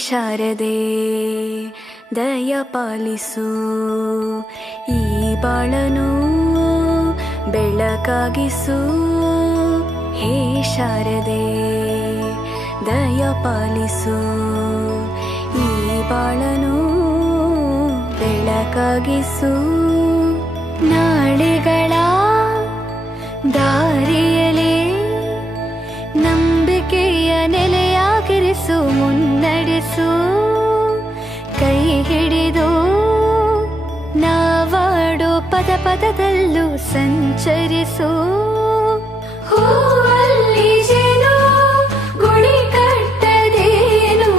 ಶಾರದೆ ದಯ ಪಾಲಿಸು, ಈ ಬಾಳನು ಬೆಳಕಾಗಿಸು. ಹೇ ಶಾರದೆ ದಯ ಪಾಲಿಸು, ಈ ಬಾಳನು ಬೆಳಕಾಗಿಸು. ನಾಳೆಗಳ ದಾರಿಯಲೇ ನಂಬಿಕೆಯ ನೆಲೆಯಾಗಿರಿಸು, ಮುನ್ನಡೆಸು. ಕೈ ಹಿಡಿದು ನಾವಾಡೋ ಪದ ಪದದಲ್ಲೂ ಸಂಚರಿಸು. ಹೂವಲ್ಲಿ ಜೇನು ಗುಡಿ ಕಟ್ಟದೇನು,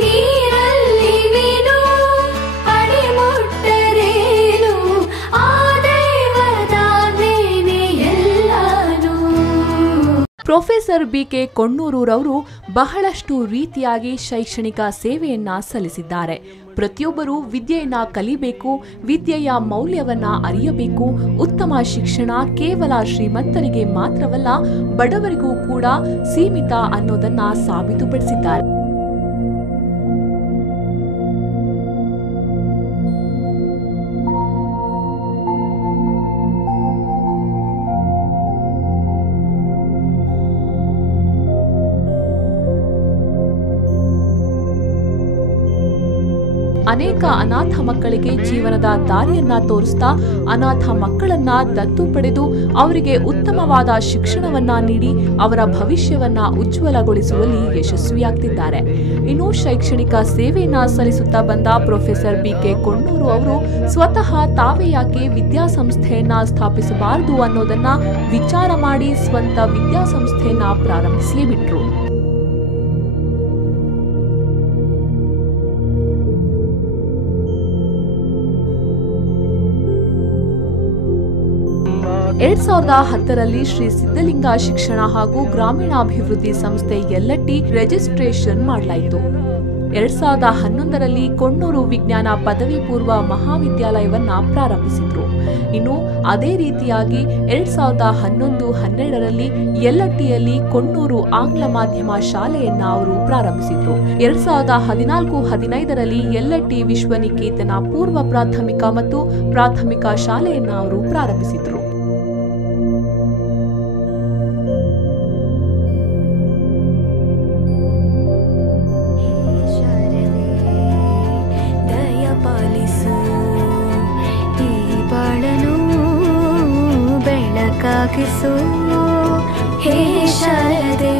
ನೀರಲ್ಲಿ ಮೀನು ಅಡಿ ಮುಟ್ಟರೇನು, ಆ ದೈವದಾಜ್ಞೆನೇ ಎಲ್ಲಾನು. ಪ್ರೊಫೆಸರ್ ಬಿಕೆ ಕೊಣ್ಣೂರೂರವರು ಬಹಳಷ್ಟು ರೀತಿಯಾಗಿ ಶೈಕ್ಷಣಿಕ ಸೇವೆಯನ್ನ ಸಲ್ಲಿಸಿದ್ದಾರೆ. ಪ್ರತಿಯೊಬ್ಬರೂ ವಿದ್ಯೆಯನ್ನ ಕಲಿಬೇಕು, ವಿದ್ಯೆಯ ಮೌಲ್ಯವನ್ನ ಅರಿಯಬೇಕು. ಉತ್ತಮ ಶಿಕ್ಷಣ ಕೇವಲ ಶ್ರೀಮಂತರಿಗೆ ಮಾತ್ರವಲ್ಲ, ಬಡವರಿಗೂ ಕೂಡ ಸೀಮಿತ ಅನ್ನೋದನ್ನ ಸಾಬೀತುಪಡಿಸಿದ್ದಾರೆ. ಅನೇಕ ಅನಾಥ ಮಕ್ಕಳಿಗೆ ಜೀವನದ ದಾರಿಯನ್ನ ತೋರಿಸ್ತಾ ಅನಾಥ ಮಕ್ಕಳನ್ನ ದತ್ತು ಪಡೆದು ಅವರಿಗೆ ಉತ್ತಮವಾದ ಶಿಕ್ಷಣವನ್ನ ನೀಡಿ ಅವರ ಭವಿಷ್ಯವನ್ನ ಉಜ್ವಲಗೊಳಿಸುವಲ್ಲಿ ಯಶಸ್ವಿಯಾಗ್ತಿದ್ದಾರೆ. ಇನ್ನು ಶೈಕ್ಷಣಿಕ ಸೇವೆಯನ್ನ ಸಲ್ಲಿಸುತ್ತಾ ಬಂದ ಪ್ರೊಫೆಸರ್ ಬಿಕೆ ಕೊಣ್ಣೂರು ಅವರು ಸ್ವತಃ ತಾವೇ ಯಾಕೆ ವಿದ್ಯಾಸಂಸ್ಥೆಯನ್ನ ಸ್ಥಾಪಿಸಬಾರದು ಅನ್ನೋದನ್ನ ವಿಚಾರ ಮಾಡಿ ಸ್ವಂತ ವಿದ್ಯಾಸಂಸ್ಥೆಯನ್ನ ಪ್ರಾರಂಭಿಸಿಯೇ ಬಿಟ್ರು. 2010ರಲ್ಲಿ ಶ್ರೀ ಸಿದ್ಧಲಿಂಗ ಶಿಕ್ಷಣ ಹಾಗೂ ಗ್ರಾಮೀಣಾಭಿವೃದ್ಧಿ ಸಂಸ್ಥೆ ಯಲ್ಲಟ್ಟಿ ರಿಜಿಸ್ಟ್ರೇಷನ್ ಮಾಡಲಾಯಿತು. 2011ರಲ್ಲಿ ಕೊಣ್ಣೂರು ವಿಜ್ಞಾನ ಪದವಿ ಪೂರ್ವ ಮಹಾವಿದ್ಯಾಲಯವನ್ನ ಪ್ರಾರಂಭಿಸಿದ್ರು. ಇನ್ನು ಅದೇ ರೀತಿಯಾಗಿ 2011-12ರಲ್ಲಿ ಯಲ್ಲಟ್ಟಿಯಲ್ಲಿ ಕೊಣ್ಣೂರು ಆಂಗ್ಲ ಮಾಧ್ಯಮ ಶಾಲೆಯನ್ನ ಅವರು ಪ್ರಾರಂಭಿಸಿದ್ರು. 2014-15ರಲ್ಲಿ ಯಲ್ಲಟ್ಟಿ ವಿಶ್ವನಿಕೇತನ ಪೂರ್ವ ಪ್ರಾಥಮಿಕ ಮತ್ತು ಪ್ರಾಥಮಿಕ ಶಾಲೆಯನ್ನ ಅವರು ಪ್ರಾರಂಭಿಸಿದ್ರು. ಹೇ ಶಾರದೆ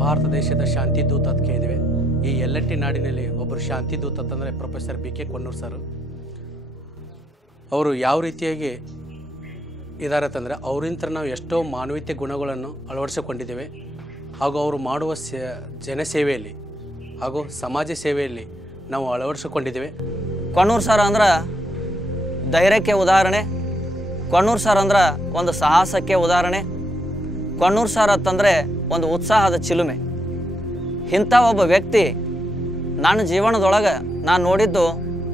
ಭಾರತ ದೇಶದ ಶಾಂತಿ ದೂತ ಅಂತ ಕೇಳಿದ್ದೇವೆ. ಈ ಯಲ್ಲಟ್ಟಿ ನಾಡಿನಲ್ಲಿ ಒಬ್ಬರು ಶಾಂತಿ ದೂತ ಅಂತಂದರೆ ಪ್ರೊಫೆಸರ್ ಬಿಕೆ ಕೊಣ್ಣೂರು ಸರ್. ಅವರು ಯಾವ ರೀತಿಯಾಗಿ ಇದ್ದಾರೆ ಅಂತಂದರೆ ಅವರಿಂತ ನಾವು ಎಷ್ಟೋ ಮಾನವೀಯತೆ ಗುಣಗಳನ್ನು ಅಳವಡಿಸಿಕೊಂಡಿದ್ದೇವೆ. ಹಾಗೂ ಅವರು ಮಾಡುವ ಜನಸೇವೆಯಲ್ಲಿ ಹಾಗೂ ಸಮಾಜ ಸೇವೆಯಲ್ಲಿ ನಾವು ಅಳವಡಿಸಿಕೊಂಡಿದ್ದೇವೆ. ಕೊಣ್ಣೂರು ಸರ್ ಅಂದ್ರೆ ಧೈರ್ಯಕ್ಕೆ ಉದಾಹರಣೆ, ಕೊಣ್ಣೂರು ಸರ್ ಅಂದ್ರೆ ಒಂದು ಸಾಹಸಕ್ಕೆ ಉದಾಹರಣೆ, ಕೊಣ್ಣೂರು ಸರ್ ಅಂತಂದರೆ ಒಂದು ಉತ್ಸಾಹದ ಚಿಲುಮೆ. ಇಂಥ ಒಬ್ಬ ವ್ಯಕ್ತಿ ನನ್ನ ಜೀವನದೊಳಗೆ ನಾನು ನೋಡಿದ್ದು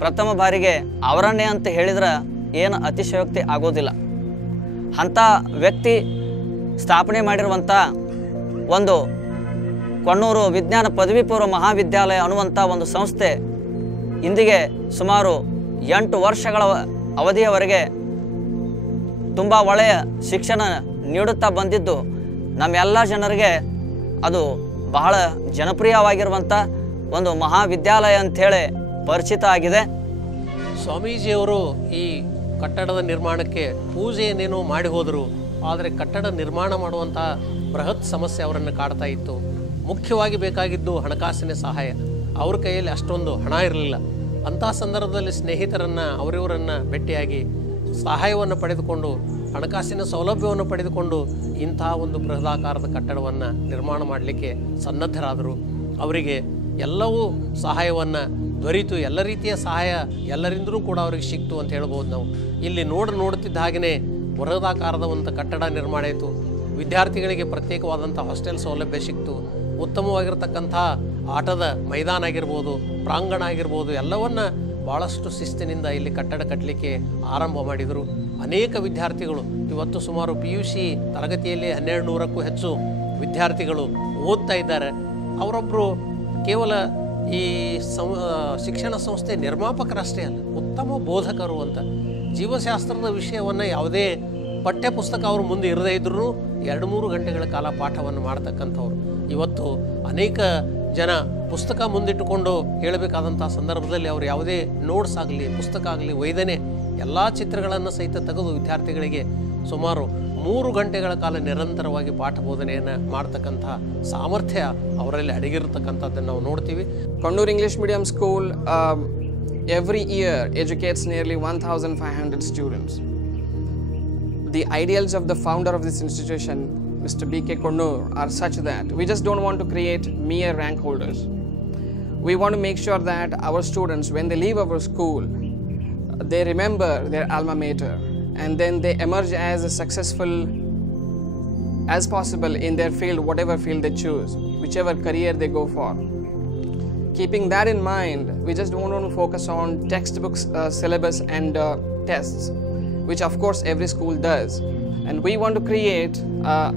ಪ್ರಥಮ ಬಾರಿಗೆ ಅವರನ್ನೇ ಅಂತ ಹೇಳಿದ್ರೆ ಏನು ಅತಿಶಯೋಕ್ತಿ ಆಗೋದಿಲ್ಲ. ಅಂಥ ವ್ಯಕ್ತಿ ಸ್ಥಾಪನೆ ಮಾಡಿರುವಂಥ ಒಂದು ಕೊಣ್ಣೂರು ವಿಜ್ಞಾನ ಪದವಿ ಪೂರ್ವ ಮಹಾವಿದ್ಯಾಲಯ ಅನ್ನುವಂಥ ಒಂದು ಸಂಸ್ಥೆ ಇಂದಿಗೆ ಸುಮಾರು 8 ವರ್ಷಗಳ ಅವಧಿಯವರೆಗೆ ತುಂಬ ಒಳ್ಳೆಯ ಶಿಕ್ಷಣ ನೀಡುತ್ತಾ ಬಂದಿದ್ದು ನಮ್ಮೆಲ್ಲ ಜನರಿಗೆ ಅದು ಬಹಳ ಜನಪ್ರಿಯವಾಗಿರುವಂಥ ಒಂದು ಮಹಾವಿದ್ಯಾಲಯ ಅಂಥೇಳಿ ಪರಿಚಿತ ಆಗಿದೆ. ಸ್ವಾಮೀಜಿಯವರು ಈ ಕಟ್ಟಡದ ನಿರ್ಮಾಣಕ್ಕೆ ಪೂಜೆಯನ್ನೇನೋ ಮಾಡಿ ಹೋದರು. ಆದರೆ ಕಟ್ಟಡ ನಿರ್ಮಾಣ ಮಾಡುವಂಥ ಬೃಹತ್ ಸಮಸ್ಯೆ ಅವರನ್ನು ಕಾಡ್ತಾ ಇತ್ತು. ಮುಖ್ಯವಾಗಿ ಬೇಕಾಗಿದ್ದು ಹಣಕಾಸಿನ ಸಹಾಯ. ಅವ್ರ ಕೈಯಲ್ಲಿ ಅಷ್ಟೊಂದು ಹಣ ಇರಲಿಲ್ಲ. ಅಂಥ ಸಂದರ್ಭದಲ್ಲಿ ಸ್ನೇಹಿತರನ್ನು ಅವರಿವರನ್ನು ಭೇಟಿಯಾಗಿ ಸಹಾಯವನ್ನು ಪಡೆದುಕೊಂಡು ಹಣಕಾಸಿನ ಸೌಲಭ್ಯವನ್ನು ಪಡೆದುಕೊಂಡು ಇಂಥ ಒಂದು ಬೃಹದಾಕಾರದ ಕಟ್ಟಡವನ್ನು ನಿರ್ಮಾಣ ಮಾಡಲಿಕ್ಕೆ ಸನ್ನದ್ಧರಾದರು. ಅವರಿಗೆ ಎಲ್ಲವೂ ಸಹಾಯವನ್ನು ದೊರೀತು. ಎಲ್ಲ ರೀತಿಯ ಸಹಾಯ ಎಲ್ಲರಿಂದಲೂ ಕೂಡ ಅವರಿಗೆ ಸಿಕ್ತು ಅಂತ ಹೇಳ್ಬೋದು. ನಾವು ಇಲ್ಲಿ ನೋಡ್ತಿದ್ದ ಹಾಗೆಯೇ ಬೃಹದಾಕಾರದ ಒಂದು ಕಟ್ಟಡ ನಿರ್ಮಾಣ ಆಯಿತು. ವಿದ್ಯಾರ್ಥಿಗಳಿಗೆ ಪ್ರತ್ಯೇಕವಾದಂಥ ಹಾಸ್ಟೆಲ್ ಸೌಲಭ್ಯ ಸಿಕ್ತು. ಉತ್ತಮವಾಗಿರ್ತಕ್ಕಂಥ ಆಟದ ಮೈದಾನ ಆಗಿರ್ಬೋದು, ಪ್ರಾಂಗಣ ಆಗಿರ್ಬೋದು, ಎಲ್ಲವನ್ನು ಭಾಳಷ್ಟು ಶಿಸ್ತಿನಿಂದ ಇಲ್ಲಿ ಕಟ್ಟಡ ಕಟ್ಟಲಿಕ್ಕೆ ಆರಂಭ ಮಾಡಿದರು. ಅನೇಕ ವಿದ್ಯಾರ್ಥಿಗಳು ಇವತ್ತು ಸುಮಾರು PUC ತರಗತಿಯಲ್ಲಿ 1200ಕ್ಕೂ ಹೆಚ್ಚು ವಿದ್ಯಾರ್ಥಿಗಳು ಓದ್ತಾ ಇದ್ದಾರೆ. ಅವರೊಬ್ಬರು ಕೇವಲ ಈ ಶಿಕ್ಷಣ ಸಂಸ್ಥೆ ನಿರ್ಮಾಪಕರಷ್ಟೇ ಅಲ್ಲ, ಉತ್ತಮ ಬೋಧಕರು ಅಂತ. ಜೀವಶಾಸ್ತ್ರದ ವಿಷಯವನ್ನು ಯಾವುದೇ ಪಠ್ಯ ಪುಸ್ತಕ ಅವರು ಮುಂದೆ ಇರದೇ ಇದ್ರೂ 2-3 ಗಂಟೆಗಳ ಕಾಲ ಪಾಠವನ್ನು ಮಾಡ್ತಕ್ಕಂಥವ್ರು. ಇವತ್ತು ಅನೇಕ ಜನ ಪುಸ್ತಕ ಮುಂದಿಟ್ಟುಕೊಂಡು ಹೇಳಬೇಕಾದಂಥ ಸಂದರ್ಭದಲ್ಲಿ ಅವರು ಯಾವುದೇ ನೋಟ್ಸ್ ಆಗಲಿ, ಪುಸ್ತಕ ಆಗಲಿ ಒಯ್ದೇ ಎಲ್ಲ ಚಿತ್ರಗಳನ್ನು ಸಹಿತ ತೆಗೆದು ವಿದ್ಯಾರ್ಥಿಗಳಿಗೆ ಸುಮಾರು 3 ಗಂಟೆಗಳ ಕಾಲ ನಿರಂತರವಾಗಿ ಪಾಠ ಬೋಧನೆಯನ್ನು ಮಾಡ್ತಕ್ಕಂಥ ಸಾಮರ್ಥ್ಯ ಅವರಲ್ಲಿ ಅಡಗಿರತಕ್ಕಂಥದ್ದನ್ನು ನಾವು ನೋಡ್ತೀವಿ. Kannur English Medium School every year educates nearly 1,500 students. The ideals of the founder of this institution, Mr. B.K. Kannur, are such that we just don't want to create mere rank holders. We want to make sure that our students, when they leave our school, they remember their alma mater and then they emerge as successful as possible in their field, whatever field they choose, whichever career they go for. Keeping that in mind, we just don't want to focus on textbooks, syllabus and tests, which of course every school does. And we want to create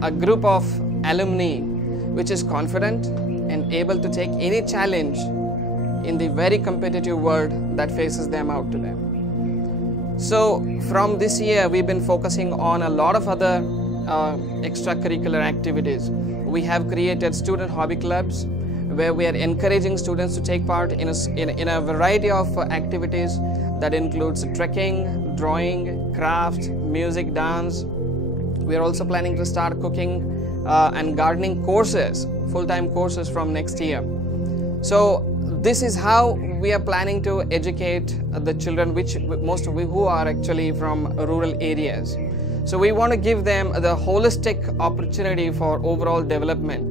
a group of alumni which is confident and able to take any challenge in the very competitive world that faces them out to them. So from this year we've been focusing on a lot of other extracurricular activities. We have created student hobby clubs where we are encouraging students to take part in a variety of activities that includes trekking, drawing, craft, music, dance. We are also planning to start cooking and gardening courses, full-time courses from next year. So this is how we are planning to educate the children, which most of who are actually from rural areas. So we want to give them the holistic opportunity for overall development,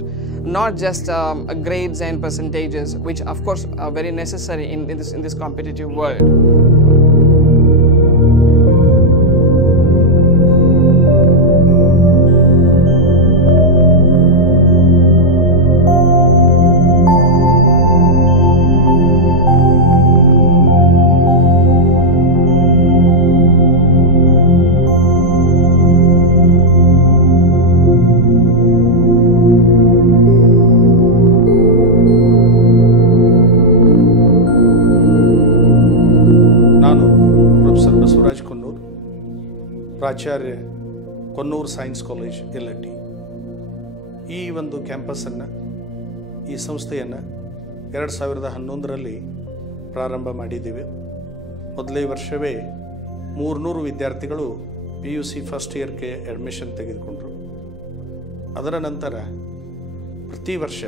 not just grades and percentages, which of course are very necessary in this competitive world. ಪ್ರಾಚಾರ್ಯ Konnur science college Yalahatti. ಈ ಒಂದು ಕ್ಯಾಂಪಸನ್ನು, ಈ ಸಂಸ್ಥೆಯನ್ನು 2011ರಲ್ಲಿ ಪ್ರಾರಂಭ ಮಾಡಿದ್ದೀವಿ. ಮೊದಲೇ ವರ್ಷವೇ 300 ವಿದ್ಯಾರ್ಥಿಗಳು PUC ಫಸ್ಟ್ ಇಯರ್ಗೆ ಅಡ್ಮಿಷನ್ ತೆಗೆದುಕೊಂಡರು. ಅದರ ನಂತರ ಪ್ರತಿ ವರ್ಷ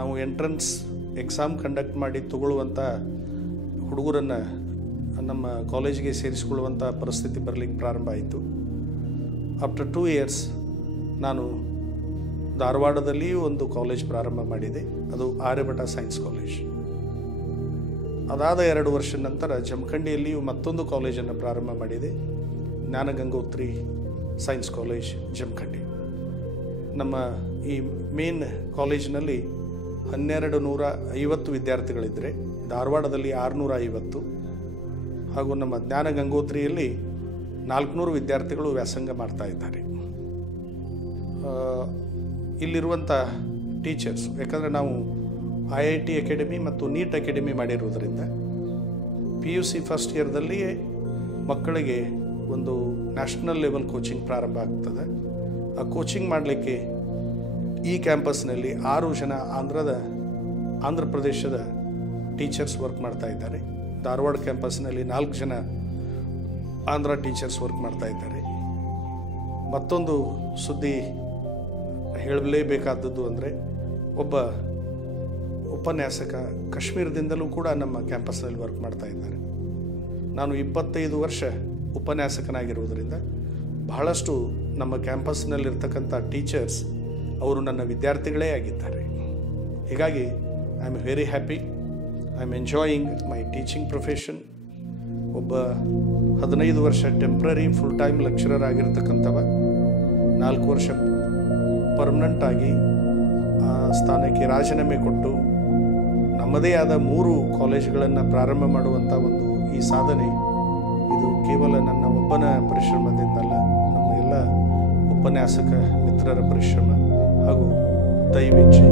ನಾವು ಎಂಟ್ರೆನ್ಸ್ ಎಕ್ಸಾಮ್ ಕಂಡಕ್ಟ್ ಮಾಡಿ ತಗೊಳ್ಳುವಂಥ ಹುಡುಗರನ್ನು ನಮ್ಮ ಕಾಲೇಜಿಗೆ ಸೇರಿಸಿಕೊಳ್ಳುವಂಥ ಪರಿಸ್ಥಿತಿ ಬರಲಿಕ್ಕೆ ಪ್ರಾರಂಭ ಆಯಿತು. ಆಫ್ಟರ್ 2 ಇಯರ್ಸ್ ನಾನು ಧಾರವಾಡದಲ್ಲಿ ಒಂದು ಕಾಲೇಜ್ ಪ್ರಾರಂಭ ಮಾಡಿದೆ, ಅದು ಆರ್ಯಭಟ ಸೈನ್ಸ್ ಕಾಲೇಜ್. ಅದಾದ 2 ವರ್ಷದ ನಂತರ ಜಮಖಂಡಿಯಲ್ಲಿಯೂ ಮತ್ತೊಂದು ಕಾಲೇಜನ್ನು ಪ್ರಾರಂಭ ಮಾಡಿದೆ, ಜ್ಞಾನಗಂಗೋತ್ರಿ ಸೈನ್ಸ್ ಕಾಲೇಜ್ ಜಮಖಂಡಿ. ನಮ್ಮ ಈ ಮೇನ್ ಕಾಲೇಜಿನಲ್ಲಿ 1250 ವಿದ್ಯಾರ್ಥಿಗಳಿದ್ದರೆ ಧಾರವಾಡದಲ್ಲಿ 650 ಹಾಗೂ ನಮ್ಮ ಜ್ಞಾನಗಂಗೋತ್ರಿಯಲ್ಲಿ 400 ವಿದ್ಯಾರ್ಥಿಗಳು ವ್ಯಾಸಂಗ ಮಾಡ್ತಾ ಇದ್ದಾರೆ. ಇಲ್ಲಿರುವಂಥ ಟೀಚರ್ಸ್, ಯಾಕಂದರೆ ನಾವು IIT ಅಕಾಡೆಮಿ ಮತ್ತು ನೀಟ್ ಅಕಾಡೆಮಿ ಮಾಡಿರುವುದರಿಂದ PUC ಫಸ್ಟ್ ಇಯರ್ದಲ್ಲಿಯೇ ಮಕ್ಕಳಿಗೆ ಒಂದು ನ್ಯಾಷನಲ್ ಲೆವೆಲ್ ಕೋಚಿಂಗ್ ಪ್ರಾರಂಭ ಆಗ್ತದೆ. ಆ ಕೋಚಿಂಗ್ ಮಾಡಲಿಕ್ಕೆ ಈ ಕ್ಯಾಂಪಸ್ನಲ್ಲಿ 6 ಜನ ಆಂಧ್ರ ಪ್ರದೇಶದ ಟೀಚರ್ಸ್ ವರ್ಕ್ ಮಾಡ್ತಾ ಇದ್ದಾರೆ. ಧಾರವಾಡ ಕ್ಯಾಂಪಸ್ನಲ್ಲಿ 4 ಜನ ಆಂಧ್ರ ಟೀಚರ್ಸ್ ವರ್ಕ್ ಮಾಡ್ತಾ ಇದ್ದಾರೆ. ಮತ್ತೊಂದು ಸುದ್ದಿ ಹೇಳಲೇಬೇಕಾದದ್ದು ಅಂದರೆ, ಒಬ್ಬ ಉಪನ್ಯಾಸಕ ಕಾಶ್ಮೀರದಿಂದಲೂ ಕೂಡ ನಮ್ಮ ಕ್ಯಾಂಪಸ್ನಲ್ಲಿ ವರ್ಕ್ ಮಾಡ್ತಾ ಇದ್ದಾರೆ. ನಾನು 25 ವರ್ಷ ಉಪನ್ಯಾಸಕನಾಗಿರುವುದರಿಂದ ಬಹಳಷ್ಟು ನಮ್ಮ ಕ್ಯಾಂಪಸ್ನಲ್ಲಿರ್ತಕ್ಕಂಥ ಟೀಚರ್ಸ್ ಅವರು ನನ್ನ ವಿದ್ಯಾರ್ಥಿಗಳೇ ಆಗಿದ್ದಾರೆ. ಹೀಗಾಗಿ I am very happy. I am enjoying my teaching profession. ಒಬ್ಬ 15 ವರ್ಷ ಟೆಂಪ್ರರಿ ಫುಲ್ ಟೈಮ್ ಲೆಕ್ಚರರ್ ಆಗಿರ್ತಕ್ಕಂಥವ 4 ವರ್ಷ ಪರ್ಮನೆಂಟ್ ಆಗಿ ಆ ಸ್ಥಾನಕ್ಕೆ ರಾಜೀನಾಮೆ ಕೊಟ್ಟು ನಮ್ಮದೇ ಆದ 3 ಕಾಲೇಜುಗಳನ್ನು ಪ್ರಾರಂಭ ಮಾಡುವಂಥ ಒಂದು ಈ ಸಾಧನೆ, ಇದು ಕೇವಲ ನನ್ನ ಒಬ್ಬನ ಪರಿಶ್ರಮದಿಂದಲ್ಲ, ನಮ್ಮ ಎಲ್ಲ ಉಪನ್ಯಾಸಕ ಮಿತ್ರರ ಪರಿಶ್ರಮ ಹಾಗೂ ದೈವಿಚ್ಛೆ.